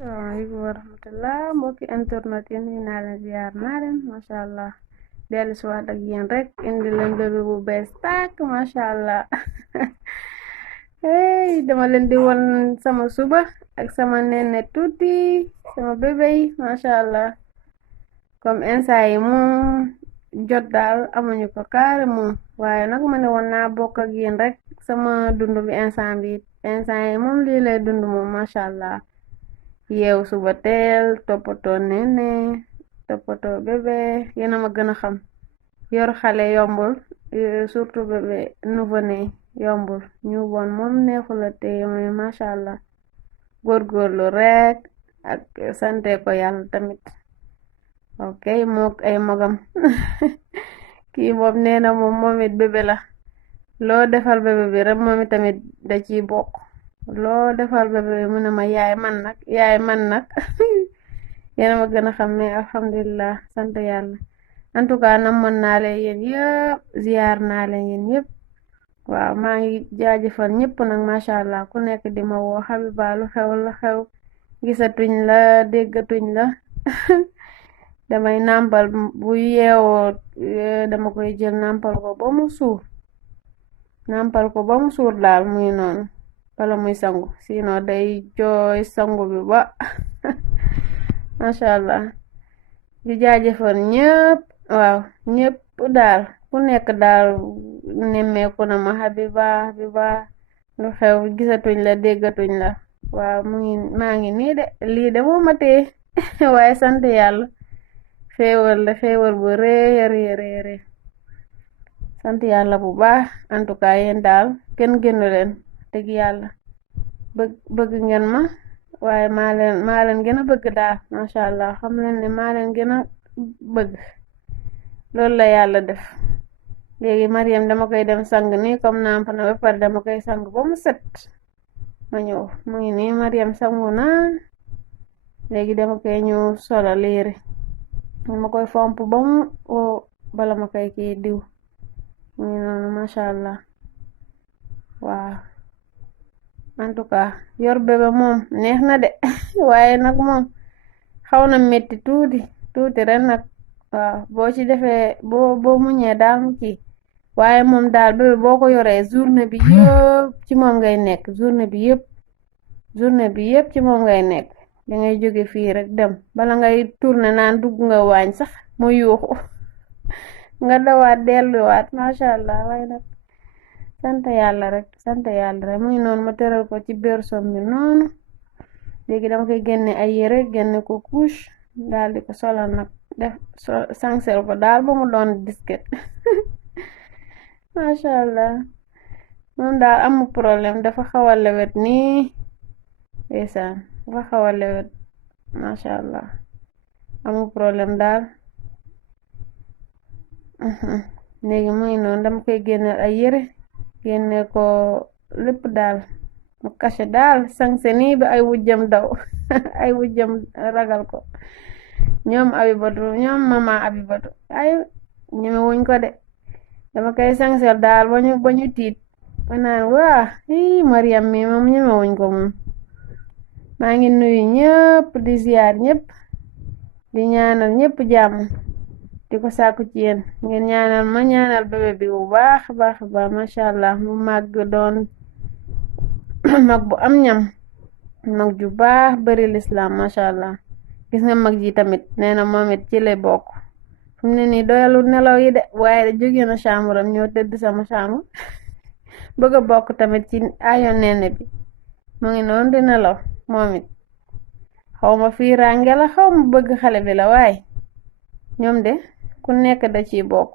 Assalamualaikum warahmatullah mbokki internet yi nuyu naa leen ziar naa leen macha allah dellu si waat ak yéen rek indi leen bébé bu bees tàkk macha allah hey dama leen di won sama suba ak sama nene tuuti sama bébé yi macha allah comme instant yi moom jot daal amuñu ko kaare moom waaye nag ma ne woon naa bokk ak yéen rek sama dund bi instant yi moom lii lay dund moom macha allah. yeew suba teel toppatoo nene toppatoo bébé yéena ma gën a xam yor xale yombul surtout bébé nouveau-né yombul newborn moom neexula te mais masha Allah góorgóorlu rek ak sante ko yàlla tamit ok mook ay magam kii moom neena moom it bébé la loo defal bébé bi rek moom tamit da ciy bokk loo defal bébé bi mu ne ma yaay man nag yéena ma gën a xam ne alhamdulillah sant yàlla en tout cas namoon naa leen yéen yëpp ziyaar naa leen yéen yëpp waaw maa ngi jaajëfal ñëpp nag masha Allah ku nekk di ma woo Habiba lu xew gisatuñ la déggatuñ la damay nàmpal bu yeewoo dama koy jël nàmpal ko ba mu suur daal muy noonu wala muy sangu sino day jooy sangu bi ba masha Allah di jaajëfal ñëpp waaw ñëpp daal ku nekk daal nemmeeku na ma Habiba lu xew gisatuñ la déggatuñ la waaw maa ngi nii de lii de moo ma tee waaye sant yàlla xéewal bu rëy sant yàlla bu baax en tout cas yéen daal kenn gënu leen dëgg yàlla bëgg ngeen ma waaye maa leen gën a bëgg daal masha Allah xam leen ne maa leen gën a bëgg loolu la yàlla def léegi Mariam dama koy dem sang nii comme namp na ba pare dama koy sang ba mu set ma ñëw mu ngi nii Mariam sangu na léegi dama koy ñëw solo liiri dama koy fomp ba mu bala ma koy kii diw mu ngi noonu masha Allah waaw en tout cas yor bébé moom neex na de waaye nag moom xaw na metti tuuti ren nag waaw boo ci defee boo muñee daal mu kii waaye moom daal bébé boo ko yoree journée bi yëpp ci moom ngay nekk journée bi yëpp ci moom ngay nekk dangay jóge fii rek dem bala ngay tourner naan dugg nga waañ sax mu yuuxu nga dawaat delluwaat masha Allah waaye nag sant yàlla rek mu ngi noonu ma tëral ko ci bersom bi noonu léegi dama koy génne ay yére génne ko couche daal di ko solal nag def sansel ko daal ba mu doon disket masha Allah moom daal amu problème dafa xawa lewet nii ndeysaan dafa xawa lewet masha Allah amu problème daal léegi mu ngi noonu dama koy génne ay yére génne ko lépp daal mu caché daal sanse nii ba ay wujjam daw ay wujjam ragal ko ñoom mama Abibatu ay ñeme wuñ ko de dama koy sansel daal ba ñu tiit ma naan waa Mariam mi moom ñeme wuñ ko moom maa ngi nuyu ñëpp di ziyaar ñëpp di ñaanal ñëpp jàmm di ko sàkku ci yéen ngeen ñaanal bébé bi bu baax masha Allah mu màgg doon mag bu am ñam mag ju baax bari l'islam masha Allah gis nga mag ji tamit neena moomit ci lay bokk fu mu ne nii doyalu nelaw yi de waaye jóge na chambre am ñoo tëdd sama chambre bëgg a bokk tamit ci ayo nene bi mu ngi noonu di nelaw moomit xawma fii range la xawma bëgg xale bi la waaye ñoom de ku nekk da ciy bokk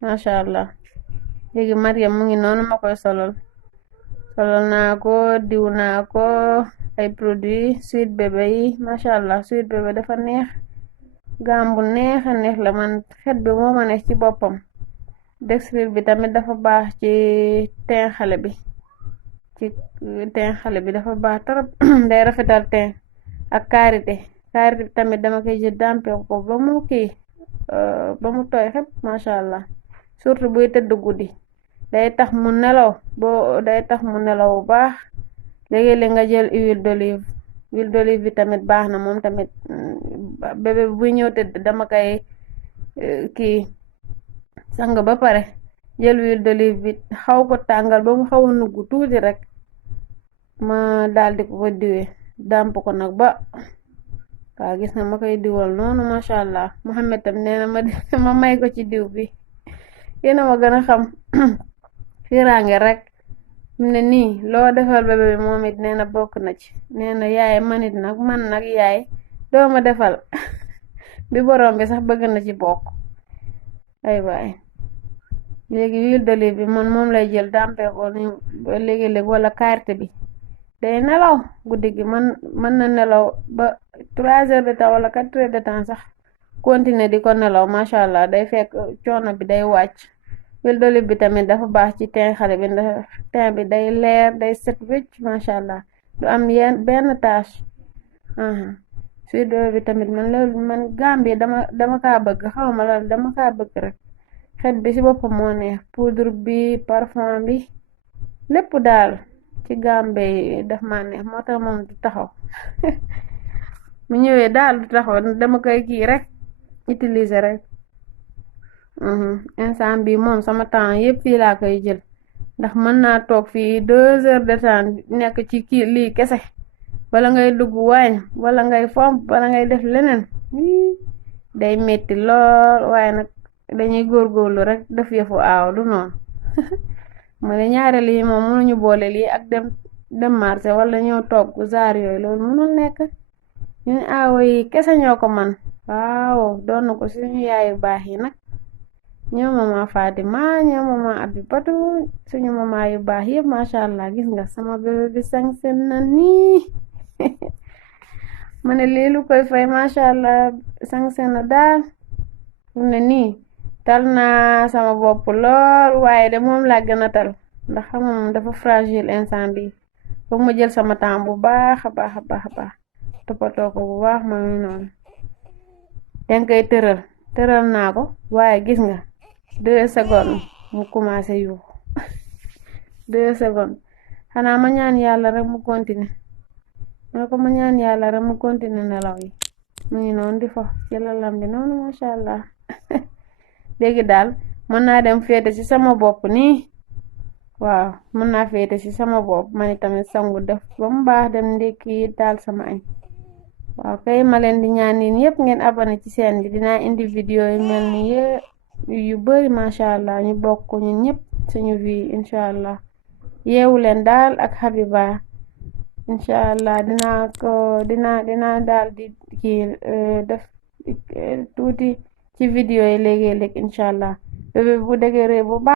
masha Allah léegi Mariam mu ngi noonu ma koy solol naa ko diw naa ko ay produits Sweet Bébé yi masha Allah Sweet Bébé dafa neex gambu neex la man xet bi moo ma neex ci boppam Dextril bi tamit dafa baax ci teen xale bi dafa baax trop day rafetal teen ak karité tamit dama koy jël dampe ko ba mu kii ba mu tooy xep masha Allah surtout buy tëdd guddi day tax mu nelaw bu baax léegi nga jël huile d'olive huile d'olive bi tamit baax na moom tamit bébé buy ñëw tëdd dama koy kii sang ba pare jël huile d'olive bi xaw ko tàngal ba mu xaw a nugg tuuti rek ma daldi ko ko diwee dàmp ko nag ba waaw gis nga ma koy diwal noonu masha Allah. Muhammad tam nee na ma may ko ci diw bi yéena ma gën a xam firange rek mu ne nii loo defal bébé bi moom it nee na bokk na ci nee na yaay manit nag man nag yaay dooma defal bi borom bi sax bëgg na ci bokk ay waay léegi huile d'olive bi moom lay jël dàmpe ko ni léegi-léegi wala carte bi day nelaw guddi gi mën na nelaw ba 3 heures de temps wala 4 heures de temps sax continuer di ko nelaw masha Allah. day fekk coono bi day wàcc. huile d'olive bi tamit dafa baax ci teen xale bi ndax teen bi day leer day set wecc masha Allah, du am benn tache. huile d'olive bi tamit man Gambie dama kaa bëgg xawma la dama kaa bëgg rek xet bi ci boppam moo neex, poudre bi parfum bi lépp daal ci Gambie daf ma neex moo tax moom du taxaw mu ñëwee daal du taxaw dama koy kii rek utiliser rek. instant bi moom sama temps yépp fii laa koy jël ndax mën naa toog fii 2 heures de temps nekk ci kii lii kese wala ngay dugg waañ wala ngay fomp wala ngay def leneen day metti lool waaye nag dañuy góorgóorlu rek def yëfu aaw du noonu ma ne ñaare lii moom mënuñu boole lii ak dem marché wala ñëw togg zaar yooyu loolu mënul nekk ñun aawo yi kese ñoo ko man waaw doon na ko suñu yaayu baax yi nag ñoo mama Fatima ñoo mama Abibatu suñu mama yu baax yëpp masha Allah. Gis nga sama bébé bi sañse na nii ma ne lii lu koy fay masha Allah, sañse na daal fu ne nii tal naa sama bopp lool waaye de moom laa gën a tal ndax xam nga moom dafa fragile instant bi foog ma jël sama temps bu baax a baax a baax a baax toppatoo ko bu baax ma ngi noonu den koy tëral naa ko waaye gis nga 2 secondes mu commencé yuux 2 secondes xanaa ma ñaan yàlla rek mu continuer ma ñaan yàlla rek mu continuer nelaw yi mu ngi noonu di fo ci lalam bi noonu masha Allah. léegi daal mën naa dem féete ci sama bopp nii waaw mën naa féete ci sama bopp mani tamit sangu def ba mu baax dem ndekki daal sama añ. waaw kay ma leen di ñaan yéen yépp ngeen abonné ci chaîne bi dinaa indi vidéo yu mel ni yu bari masha Allah ñu bokk ñun ñépp suñu vie insha Allah. yeewu leen daal ak Habiba insha Allah dinaa daal di kii def tuuti ci vidéo yi léegi-léegi insha Allah. bébé bu dëgëree bu baax